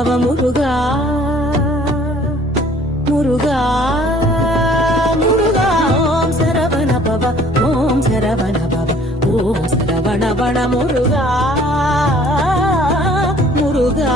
பவ முருகா முருகா முருகா ஓம் சரவண பவ ஓம் சரவண பவ ஓம் சரவண பண முருகா முருகா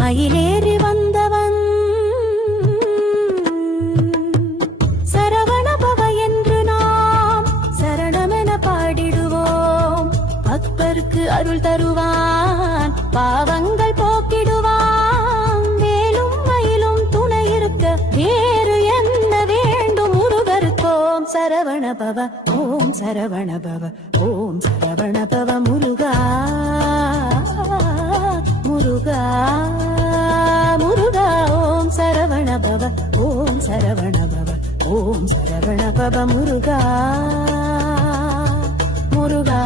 மயிலேறி வந்தவன் சரவண பவ என்று நாம் சரணமென பாடிடுவோம். பக்தருக்கு அருள் தருவான், பாவங்கள் போக்கிடுவான். வேலும் மயிலும் துணை இருக்க வேறு என்ன வேண்டும் முருகருக்கோம் சரவண பவ ஓம் சரவண பவ ஓம் சரவண பவ முருகா முருகா முருகா ஓம் சரவண பவ ஓம் சரவண பவ ஓம் சரவண பவ முருகா முருகா